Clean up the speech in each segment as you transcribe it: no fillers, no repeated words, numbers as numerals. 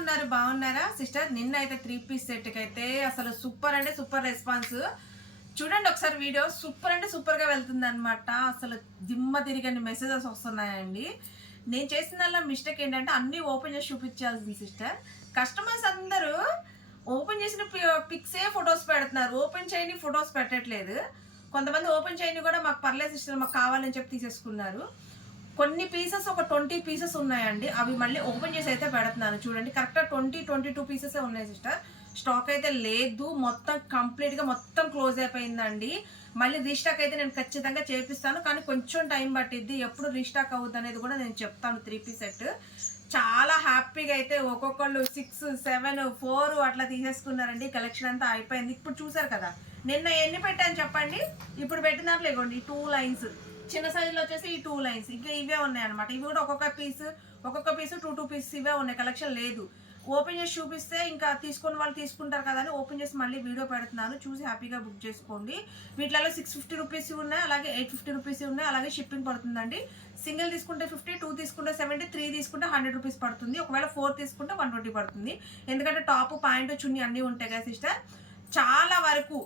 ఉన్నారు? బాగున్నారా సిస్టర్? నిన్న అయితే 3 పీస్ సెట్కి అయితే అసలు సూపర్ అంటే సూపర్ రెస్పాన్స్. చూడండి ఒకసారి వీడియో, సూపర్ అంటే సూపర్గా వెళ్తుంది అనమాట. అసలు దిమ్మ తిరిగని మెసేజెస్ వస్తున్నాయండి. నేను చేసిన మిస్టేక్ ఏంటంటే అన్నీ ఓపెన్ చేసి చూపించాల్సింది సిస్టర్. కస్టమర్స్ అందరూ ఓపెన్ చేసిన పిక్సే ఫొటోస్ పెడుతున్నారు, ఓపెన్ చేయని ఫొటోస్ పెట్టట్లేదు. కొంతమంది ఓపెన్ చేయని కూడా మాకు పర్లేదు సిస్టర్, మాకు కావాలని చెప్పి తీసేసుకున్నారు. కొన్ని పీసెస్ ఒక 20 పీసెస్ ఉన్నాయండి. అవి మళ్ళీ ఓపెన్ చేసి అయితే పెడుతున్నాను. చూడండి కరెక్ట్గా 22 పీసెస్ ఉన్నాయి సిస్టర్. స్టాక్ అయితే లేదు, మొత్తం కంప్లీట్గా మొత్తం క్లోజ్ అయిపోయిందండి. మళ్ళీ రీస్టాక్ అయితే నేను ఖచ్చితంగా చేపిస్తాను, కానీ కొంచెం టైం పట్టిద్ది. ఎప్పుడు రీస్టాక్ అవుతుంది అనేది కూడా నేను చెప్తాను. 3 పీస్ సెట్ చాలా హ్యాపీగా అయితే ఒక్కొక్కళ్ళు 6, 7, 4 అట్లా తీసేసుకున్నారండి. కలెక్షన్ అంతా అయిపోయింది. ఇప్పుడు చూసారు కదా, నిన్న ఎన్ని పెట్టాను చెప్పండి. ఇప్పుడు పెట్టిన దాంట్లో ఇవ్వండి 2 లైన్స్, చిన్న సైజులో వచ్చేసి ఈ 2 లైన్స్, ఇంకా ఇవే ఉన్నాయి అనమాట. ఇవి కూడా ఒక్కొక్క పీస్ 2 పీస్ ఇవే ఉన్నాయి, కలెక్షన్ లేదు. ఓపెన్ చేసి చూపిస్తే ఇంకా తీసుకున్న వాళ్ళు తీసుకుంటారు కదా అని ఓపెన్ చేసి మళ్ళీ వీడియో పెడుతున్నాను. చూసి హ్యాపీగా బుక్ చేసుకోండి. వీటిలో 650 రూపీస్ ఉన్నాయి, అలాగే 850 రూపీస్ ఉన్నాయి, అలాగే షిప్పింగ్ పడుతుందండి. సింగిల్ తీసుకుంటే 50, 2 తీసుకుంటే 70, 3 తీసుకుంటే 100 రూపీస్ పడుతుంది. ఒకవేళ 4 తీసుకుంటే 120 పడుతుంది. ఎందుకంటే టాప్, ప్యాంటు, చున్నీ అన్నీ ఉంటాయి కదా సిస్టర్. చాలా వరకు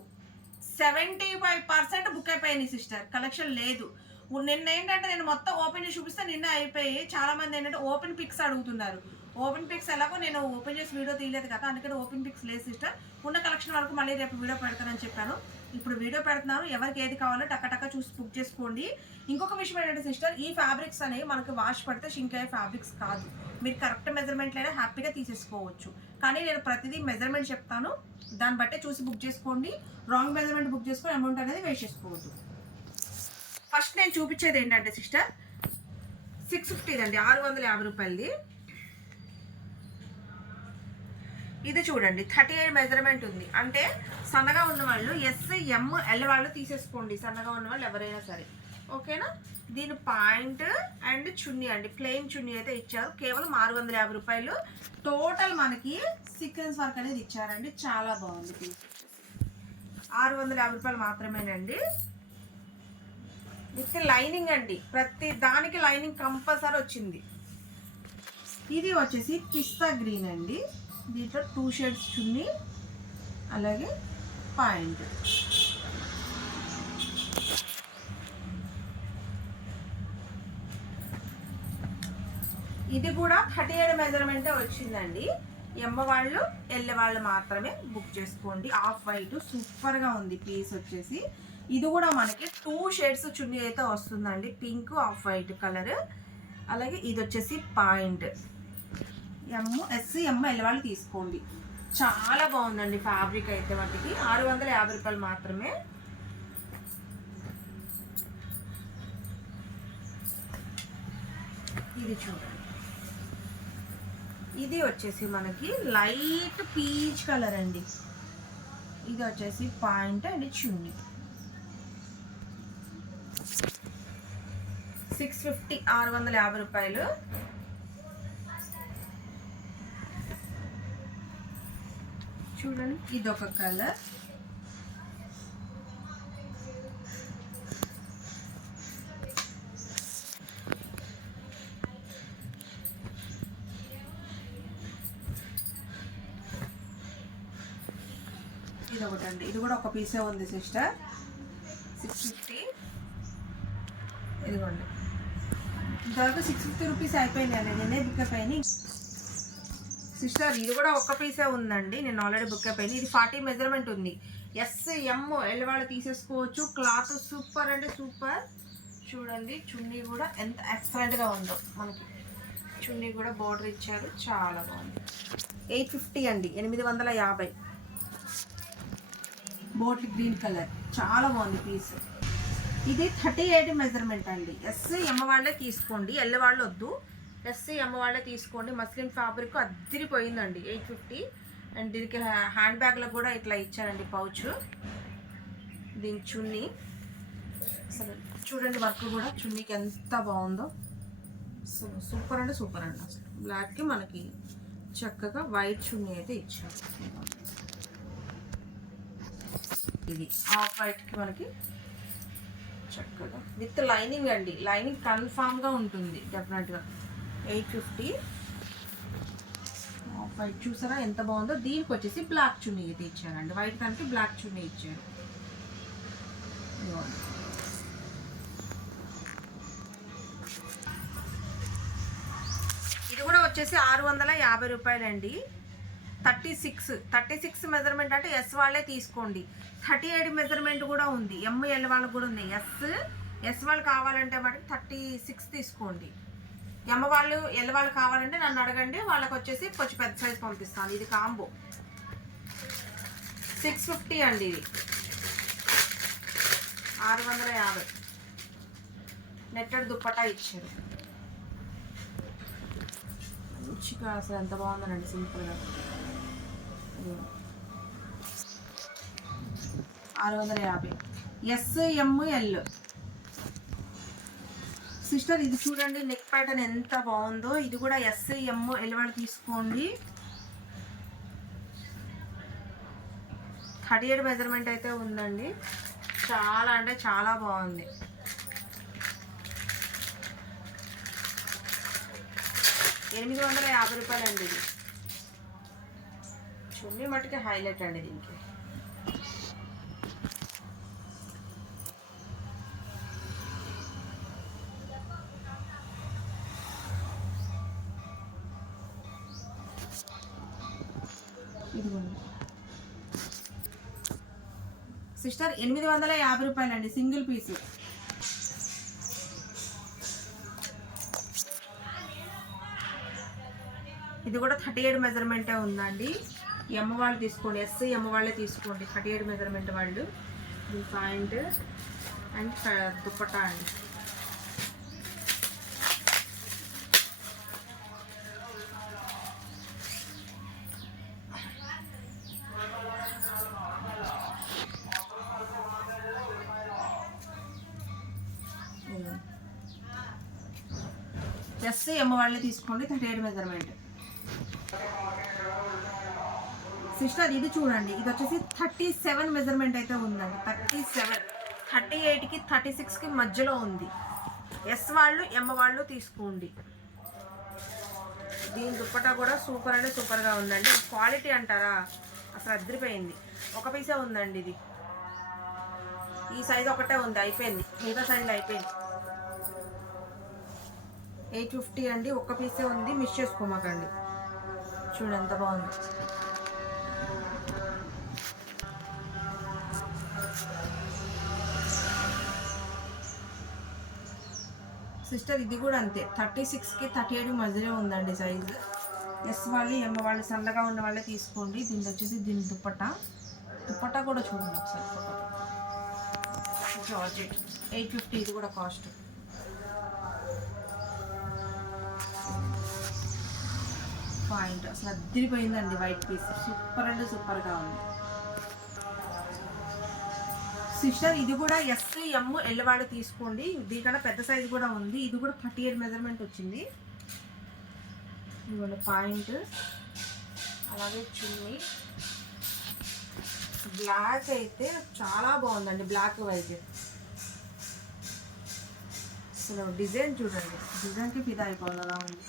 75% బుక్ అయిపోయింది సిస్టర్, కలెక్షన్ లేదు. నిన్న ఏంటంటే నేను మొత్తం ఓపెన్ చేసి చూపిస్తే నిన్న అయిపోయి, చాలా మంది ఏంటంటే ఓపెన్ పిక్స్ అడుగుతున్నారు. ఓపెన్ పిక్స్ ఎలాగో నేను ఓపెన్ చేసి వీడియో తీయలేదు కదా, అందుకని ఓపెన్ పిక్స్ లేదు సిస్టర్. ఉన్న కలెక్షన్ వరకు మళ్ళీ రేపు వీడియో పెడతానని చెప్పాను. ఇప్పుడు వీడియో పెడుతున్నాను. ఎవరికి ఏది కావాలో టక్క చూసి బుక్ చేసుకోండి. ఇంకొక విషయం ఏంటంటే సిస్టర్, ఈ ఫ్యాబ్రిక్స్ అనేవి మనకి వాష్ పడితే షింక్ అయ్యే ఫ్యాబ్రిక్స్ కాదు. మీరు కరెక్ట్ మెజర్మెంట్లైనా హ్యాపీగా తీసేసుకోవచ్చు. కానీ నేను ప్రతిదీ మెజర్మెంట్ చెప్తాను, దాన్ని బట్టే చూసి బుక్ చేసుకోండి. రాంగ్ మెజర్మెంట్ బుక్ చేసుకొని అమౌంట్ అనేది వేస్ట్ చేసుకోవద్దు. ఫస్ట్ నేను చూపించేది ఏంటంటే సిస్టర్ 650 అండి, 650 రూపాయలది. ఇది చూడండి 38 మెజర్మెంట్ ఉంది. అంటే సన్నగా ఉన్న వాళ్ళు ఎస్, ఎం, ఎల్ వాళ్ళు తీసేసుకోండి, సన్నగా ఉన్న వాళ్ళు ఎవరైనా సరే, ఓకేనా. దీని పాయింట్ అండ్ చున్నీ అండి, ప్లెయిన్ చున్నీ అయితే ఇచ్చారు. కేవలం 650 రూపాయలు. టోటల్ మనకి సీక్వెన్స్ వర్క్ అనేది ఇచ్చారండి. చాలా బాగుంది పీస్. 650 రూపాయలు మాత్రమేనండి. విత్ లైనింగ్ అండి, ప్రతి దానికి లైనింగ్ కంపల్సరీ వచ్చింది. ఇది వచ్చేసి పిస్తా గ్రీన్ అండి. దీంట్లో 2 షేడ్స్ చున్నీ, అలాగే పాయింట్. ఇది కూడా 38 మెజర్మెంటే వచ్చిందండి. ఎమ్మ వాళ్ళు, ఎల్ వాళ్ళు మాత్రమే బుక్ చేసుకోండి. ఆఫ్ వైట్ సూపర్గా ఉంది పీస్ వచ్చేసి. ఇది కూడా మనకి 2 షేడ్స్ చున్నీ అయితే వస్తుందండి, పింక్, ఆఫ్ వైట్ కలర్. అలాగే ఇది వచ్చేసి పాయింట్. ఎస్, ఎం, ఎల్ వాళ్ళు తీసుకోండి. చాలా బాగుందండి ఫ్యాబ్రిక్ అయితే. వాటికి 650 రూపాయలు మాత్రమే. ఇది చూడండి, ఇది వచ్చేసి మనకి లైట్ పీచ్ కలర్ అండి. ఇది వచ్చేసి పాయింట్ అండ్ చున్నీ. 650, 650 రూపాయలు. చూడండి ఇది ఒక కలర్. ఇది ఒకటండి, ఇది కూడా ఒక పీసే ఉంది సిస్టర్. 650. ఇదిగోండి, ఇంతవరకు 650 రూపీస్ అయిపోయిందండి, నేనే బుక్ అయిపోయింది సిస్టర్. ఇది కూడా ఒక్క పీసే ఉందండి, నేను ఆల్రెడీ బుక్ అయిపోయింది. ఇది 40 మెజర్మెంట్ ఉంది. ఎస్, ఎం, ఎల్ వాళ్ళు తీసేసుకోవచ్చు. క్లాత్ సూపర్ అంటే సూపర్. చూడండి చున్నీ కూడా ఎంత ఎక్సలెంట్గా ఉందో. మనకి చున్నీ కూడా బోర్డర్ ఇచ్చారు, చాలా బాగుంది. 850 అండి, 850. బోటిల్ గ్రీన్ కలర్, చాలా బాగుంది పీస్. ఇది 38 మెజర్మెంట్ అండి. ఎస్, ఎమ్మ వాళ్ళే తీసుకోండి, ఎల్ వాళ్ళు వద్దు. ఎస్, ఎమ్మ వాళ్ళే తీసుకోండి. మస్లిన్ ఫ్యాబ్రిక్ అద్దరిపోయిందండి. 850. అండ్ దీనికి హ్యాండ్ బ్యాగ్లో కూడా ఇట్లా ఇచ్చారండి పౌచ్. దీని చున్నీ అసలు చూడండి, వర్క్ కూడా చున్నీకి ఎంత బాగుందో. సూపర్ అంటే సూపర్ అండి. అసలు బ్లాక్కి మనకి చక్కగా వైట్ చున్నీ అయితే ఇచ్చారు. ఇది ఆఫ్ వైట్కి మనకి చక్కగా విత్ లైనింగ్ అండి. లైనింగ్ కన్ఫామ్గా ఉంటుంది డెఫినెట్గా. 850. ఆఫ్ వైట్ చూసారా ఎంత బాగుందో. దీనికి వచ్చేసి బ్లాక్ చున్నీ అయితే ఇచ్చారండి, వైట్ దానికి బ్లాక్ చున్నీ ఇచ్చారు. ఇది కూడా వచ్చేసి 650 రూపాయలండి. 36 మెజర్మెంట్ అంటే ఎస్ వాళ్ళే తీసుకోండి. 38 మెజర్మెంట్ కూడా ఉంది, ఎంఎల్ వాళ్ళకి కూడా ఉంది. ఎస్ వాళ్ళు కావాలంటే మనకి 36 తీసుకోండి. ఎల్ వాళ్ళు కావాలంటే నన్ను అడగండి, వాళ్ళకి వచ్చేసి కొంచెం పెద్ద సైజ్ పంపిస్తాను. ఇది కాంబో 650 అండి. ఇది 650. నెట్టెడ్ దుప్పటా ఇచ్చారు మంచిగా, అసలు ఎంత బాగుందనండి సింపుల్గా. 650 SML. సిస్టర్ ఇది చూడండి, నెక్ ప్యాటర్న్ ఎంత బాగుందో. ఇది కూడా SML వాళ్ళు తీసుకోండి. 38 మెజర్మెంట్ అయితే ఉందండి. చాలా అంటే చాలా బాగుంది. 850 రూపాయలండి. ఇది చున్నీ మట్టుకే హైలైట్ అండి దీనికి. సిస్టర్ 850 రూపాయలండి సింగిల్ పీస్. ఇది కూడా 38 మెజర్మెంటే ఉందండి. ఎమ్మ వాళ్ళు తీసుకోండి, ఎమ్మ వాళ్ళే తీసుకోండి. 38 మెజర్మెంట్ వాళ్ళు. ఇది ప్యాంట్ అండ్ దుప్పటా అండి. ఎమ్మ వాళ్ళే తీసుకోండి, 38 మెజర్మెంట్. సిస్టర్ ఇది చూడండి, ఇది వచ్చేసి 37 మెజర్మెంట్ అయితే ఉందండి. 37, 38కి 36కి మధ్యలో ఉంది. ఎస్ వాళ్ళు ఎమ్మ వాళ్ళు తీసుకోండి. దీని దుప్పటా కూడా సూపర్ అంటే సూపర్గా ఉందండి. క్వాలిటీ అంటారా, అసలు అదిరిపోయింది. ఒక పీసే ఉందండి ఇది. ఈ సైజు ఒకటే ఉంది, అయిపోయింది. మిగతా సైజులు అయిపోయింది. 850 అండి, ఒక్క పీసే ఉంది, మిస్ చేసుకోమాకండి. చూడండి ఎంత బాగుంది. సిస్టర్ ఇది కూడా అంతే, 36కి 38 మధ్యలో ఉందండి సైజు. ఎస్ వాళ్ళు ఎమ్మ వాళ్ళు సన్నగా ఉన్న వాళ్ళే తీసుకోండి. దీనికి వచ్చేసి దీని దుప్పటా కూడా చూడండి ఒకసారి. జార్జెట్ 850, ఇది కూడా కాస్ట్. పాయింట్ అసలు అదిరిపోయిందండి. వైట్ పీస్ సూపర్ అంటే సూపర్గా ఉంది. సిస్టర్ ఇది కూడా SML వాళ్ళు తీసుకోండి. దీనికన్నా పెద్ద సైజు కూడా ఉంది. ఇది కూడా 38 మెజర్మెంట్ వచ్చింది. ఇదిగోండి పాయింట్, అలాగే చున్నీ. బ్లాక్ అయితే చాలా బాగుందండి, బ్లాక్ వైట్. అసలు డిజైన్ చూడండి, డిజైన్కి ఫిదా అయిపోవాలి అలా ఉంది.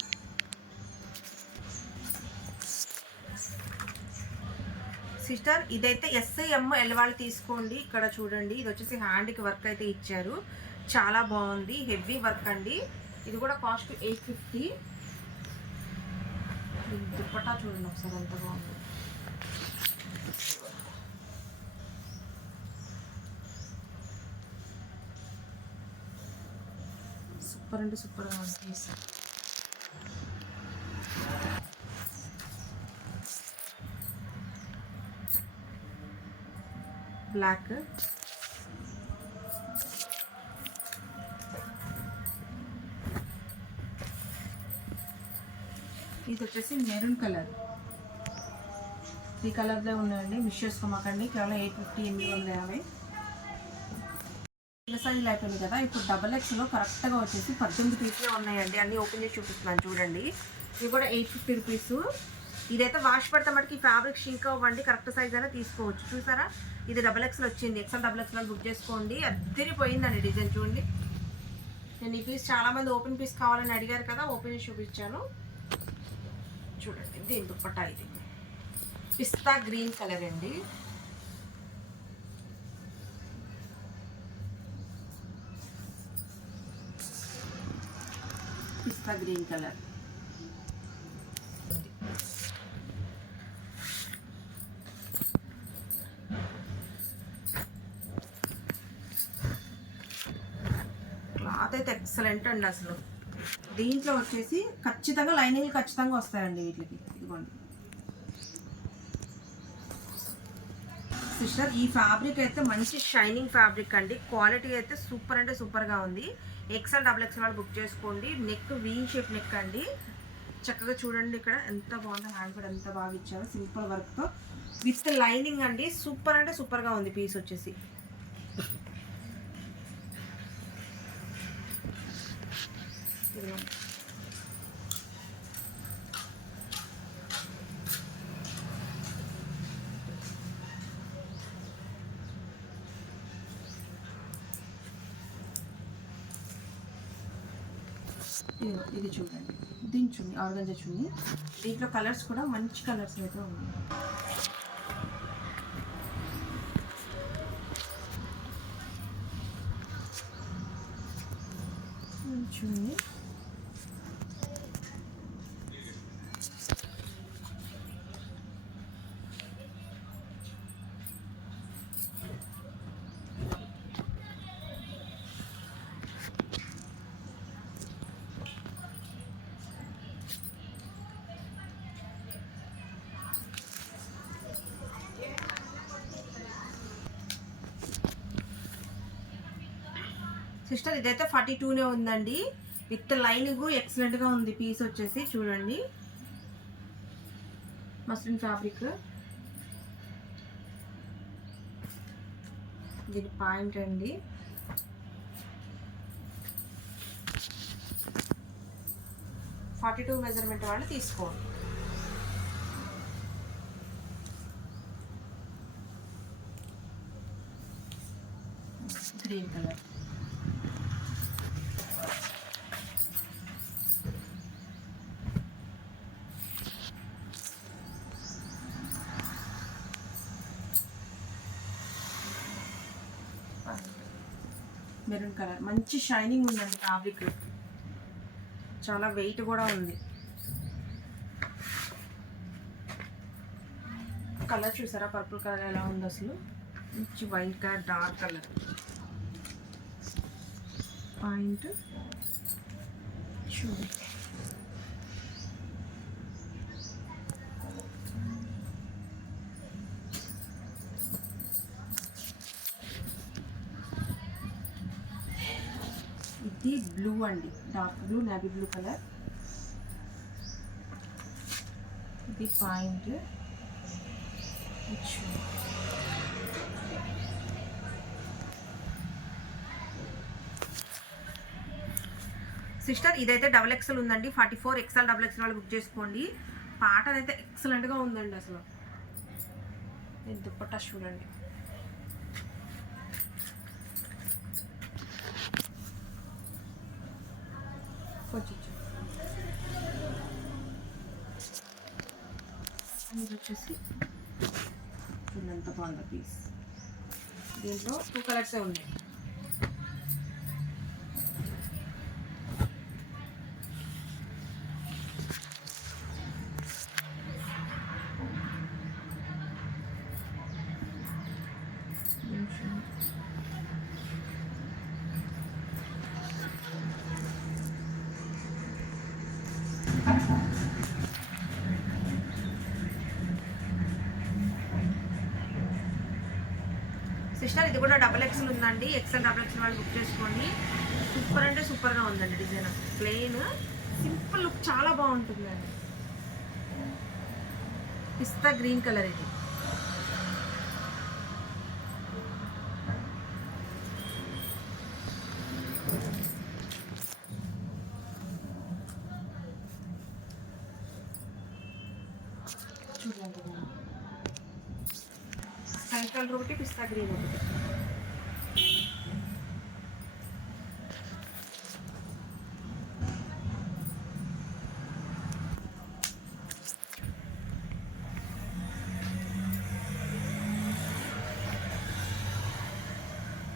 సిస్టర్ ఇదైతే SML వాళ్ళు తీసుకోండి. ఇక్కడ చూడండి, ఇది వచ్చేసి హ్యాండ్కి వర్క్ అయితే ఇచ్చారు, చాలా బాగుంది. హెవీ వర్క్ అండి. ఇది కూడా కాస్ట్ 850. దుప్పటా చూడండి ఒకసారి ఎంత బాగుంది. సూపర్ అంటే సూపర్గా ఉంది. బ్లాక్, ఇది వచ్చేసి మెరూన్ కలర్. 3 కలర్లో ఉన్నాయండి, మిస్ చేసుకోమాకండి. కేవలం 850, 850. చిన్న సైజులు అయిపోయింది కదా. ఇప్పుడు XXL కరెక్ట్గా వచ్చేసి 18 పీసులే ఉన్నాయండి. అన్నీ ఓపెన్ చేసి చూపిస్తున్నాను చూడండి. ఇవి కూడా 850 రూపీస్. ఇదైతే వాష్ పడితే మనకి ఫ్యాబ్రిక్ షింక్ అవ్వండి, కరెక్ట్ సైజ్ అయినా తీసుకోవచ్చు. చూసారా, ఇది XXL వచ్చింది. XXL బుక్ చేసుకోండి. అద్దరిపోయిందండి డిజైన్ చూడండి. నేను ఈ పీస్ చాలామంది ఓపెన్ పీస్ కావాలని అడిగారు కదా, ఓపెన్ చేసి చూపించాను. చూడండి దీని దుప్పట్టా ఇది పిస్తా గ్రీన్ కలర్ అండి. పిస్తా గ్రీన్ కలర్ క్లాత్ అయితే ఎక్సలెంట్ అండి. అసలు దీంట్లో వచ్చేసి ఖచ్చితంగా లైనింగ్లు ఖచ్చితంగా వస్తాయండి వీటికి. ఇదిగోండి సిస్టర్, ఈ ఫ్యాబ్రిక్ అయితే మంచి షైనింగ్ ఫ్యాబ్రిక్ అండి. క్వాలిటీ అయితే సూపర్ అంటే సూపర్గా ఉంది. ఎక్సెల్ డబుల్ ఎక్సెల్ వాళ్ళు బుక్ చేసుకోండి. నెక్ వీన్ షేప్ నెక్ అండి. చక్కగా చూడండి ఇక్కడ ఎంత బాగుందో, హ్యాండ్ కూడా ఎంత బాగా ఇచ్చారో సింపుల్ వర్క్తో విత్ లైనింగ్ అండి. సూపర్ అంటే సూపర్గా ఉంది పీస్ వచ్చేసి. ఇది చూడండి, దీని చున్నీ ఆర్గంజా చున్నీ. దీంట్లో కలర్స్ కూడా మంచి కలర్స్ అయితే ఉన్నాయి. చున్నీ సిస్టర్ ఇదైతే 42నే ఉందండి. విత్ లైనింగ్ ఎక్సలెంట్గా ఉంది పీస్ వచ్చేసి. చూడండి మస్లిన్ ఫ్యాబ్రిక్. దీని పాయింట్ అండి. (42) మెజర్మెంట్ వాళ్ళు తీసుకోండి. గ్రీన్ కలర్ మెరూన్ కలర్ మంచి షైనింగ్ ఉందండి ఫ్యాబ్రిక్. చాలా వెయిట్ కూడా ఉంది. కలర్ చూసారా పర్పుల్ కలర్ ఎలా ఉంది అసలు. మంచి white colour dark colour. Point చూడండి. ఇది బ్లూ అండి, dark blue, navy blue colour. ఇది పాయింట్. సిస్టర్ ఇదైతే డబుల్ ఎక్సెల్ ఉందండి. 44 ఎక్సెల్ డబుల్ ఎక్సెల్ వాళ్ళు బుక్ చేసుకోండి. పాటలు అయితే ఎక్సలెంట్గా ఉందండి అసలు. దుప్పట్టా చూడండి. ఇది వచ్చేసి ఎంత బాగుంది పీస్. దీంట్లో 2 కలర్సే ఉన్నాయి. సిస్టర్ ఇది కూడా డబుల్ ఎక్సెల్ ఉందండి. ఎక్సెల్ డబుల్ ఎక్సెల్ వాళ్ళు బుక్ చేసుకోండి. సూపర్ అంటే సూపర్గా ఉందండి. డిజైన్ ప్లెయిన్ సింపుల్ లుక్ చాలా బాగుంటుందండి. పిస్తా గ్రీన్ కలర్ ఇది. చూడండి స్కై కలర్ ఒకటి, పిస్తా గ్రీన్ ఒకటి.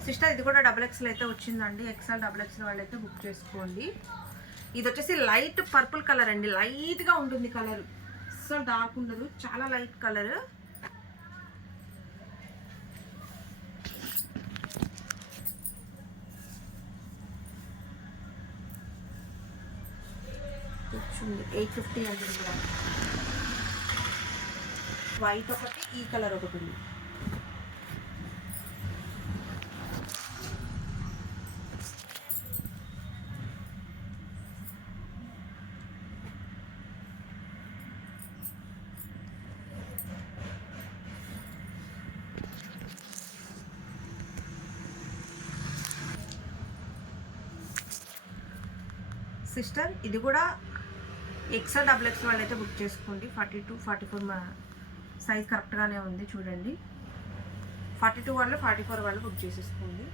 సిస్టర్ ఇది కూడా XXL అయితే వచ్చిందండి. XXL వాళ్ళు అయితే బుక్ చేసుకోండి. ఇది వచ్చేసి లైట్ పర్పుల్ కలర్ అండి. లైట్గా ఉంటుంది కలర్, అస్సలు డార్క్ ఉండదు, చాలా లైట్ కలర్. చూడండి 850 అండి. కూడా వైట్ ఒకటి, ఈ కలర్ ఒకటి ఉంది. సిస్టర్ ఇది కూడా XXL వాళ్ళు అయితే బుక్ చేసుకోండి. 42, 44 సైజ్ కరెక్ట్గానే ఉంది చూడండి. 42 వాళ్ళు 44 వాళ్ళు బుక్ చేసేసుకోండి.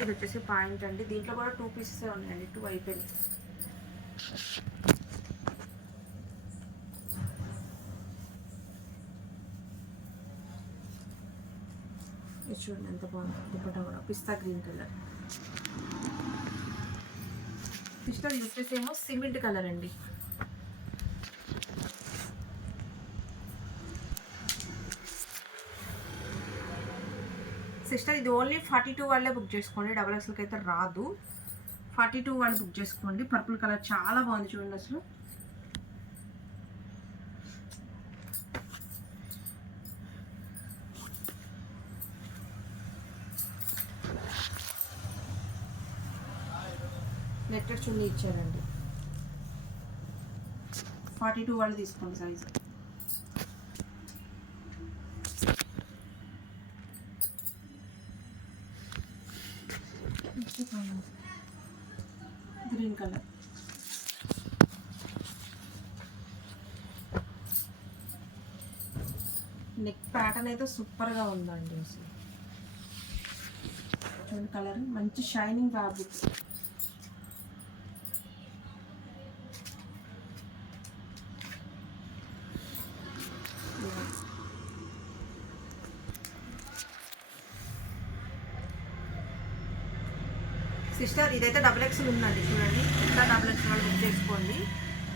ఇది వచ్చేసి పాయింట్ అండి. దీంట్లో కూడా 2 పీసెస్ ఉన్నాయండి, 2 అయిపోయింది. ఇది చూడండి ఎంత బాగుంది. దుపట్టా కూడా పిస్తా గ్రీన్ కలర్. సిస్టర్ ఇది వచ్చేసి ఏమో సిమెంట్ కలర్ అండి. సిస్టర్ ఇది ఓన్లీ 42 వాళ్ళే బుక్ చేసుకోండి. XXLకి అయితే రాదు. 42 వాళ్ళు బుక్ చేసుకోండి. పర్పుల్ కలర్ చాలా బాగుంది చూడండి. అసలు నెట్టెడ్ చున్నీ ఇచ్చారండి. 42 వాళ్ళు తీసుకోండి size. Green colour. Neck pattern అయితే సూపర్గా ఉందండి. అసలు చూడండి కలర్ మంచి షైనింగ్ ఫ్యాబ్రిక్. సిస్టర్ ఇదైతే XXL ఉందండి చూడండి. ఇంకా XXL వాళ్ళు బుక్ చేసుకోండి.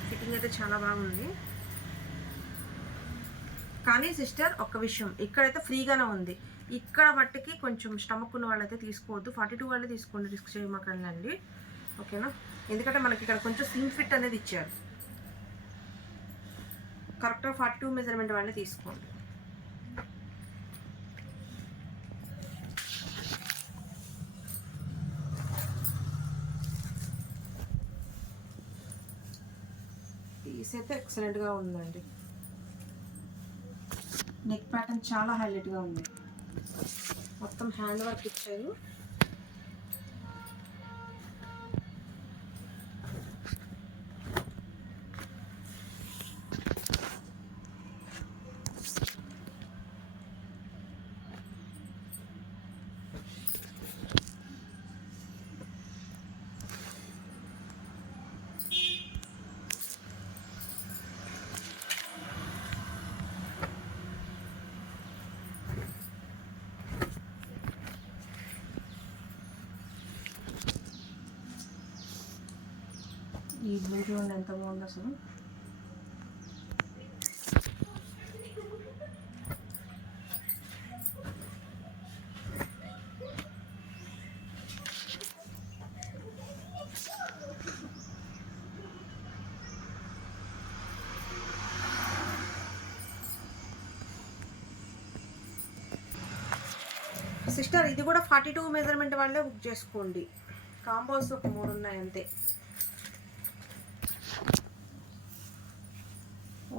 ఫిట్టింగ్ అయితే చాలా బాగుంది. కానీ సిస్టర్ ఒక్క విషయం, ఇక్కడైతే ఫ్రీగానే ఉంది. ఇక్కడ బట్టికి కొంచెం స్టమక్ ఉన్న వాళ్ళైతే తీసుకోవద్దు. 42 వాళ్ళే తీసుకోండి, రిస్క్ చేయమాకండి. ఓకేనా? ఎందుకంటే మనకి ఇక్కడ కొంచెం స్లిమ్ ఫిట్ అనేది ఇచ్చారు. కరెక్ట్గా 42 మెజర్మెంట్ వాళ్ళే తీసుకోండి. పీస్ అయితే ఎక్సలెంట్గా ఉందండి. నెక్ ప్యాటర్న్ చాలా హైలైట్గా ఉంది. మొత్తం హ్యాండ్ వర్క్ ఇచ్చారు. ఈ బ్లూ చూడండి ఎంత బాగుంది అసలు. సిస్టర్ ఇది కూడా 42 మెజర్మెంట్ వాళ్ళే బుక్ చేసుకోండి. కాంబోస్ ఒక 3 ఉన్నాయి అంతే.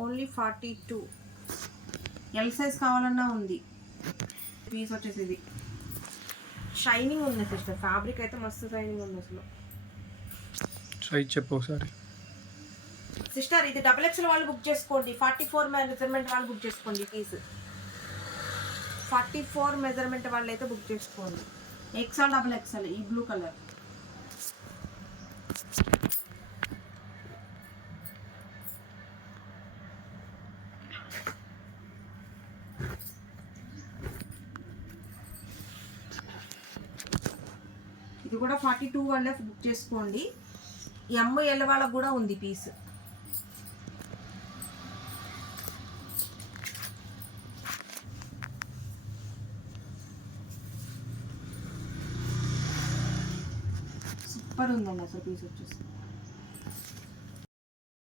ఓన్లీ 42. ఎల్ సైజ్ కావాలన్నా ఉంది. పీస్ వచ్చేసి ఇది షైనింగ్ ఉంది సిస్టర్. ఫ్యాబ్రిక్ అయితే మస్తు షైనింగ్ ఉంది అసలు. సైజ్ చెప్పు ఒకసారి సిస్టర్. ఇది XXL వాళ్ళు బుక్ చేసుకోండి. 44 మెజర్మెంట్ వాళ్ళు బుక్ చేసుకోండి. పీస్ 44 మెజర్మెంట్ వాళ్ళు అయితే బుక్ చేసుకోండి. XXL ఈ బ్లూ కలర్. ఇది కూడా 42 వాళ్ళే బుక్ చేసుకోండి. ML వాళ్ళకు కూడా ఉంది పీస్. సూపర్ ఉందండి అసలు పీస్ వచ్చేసి.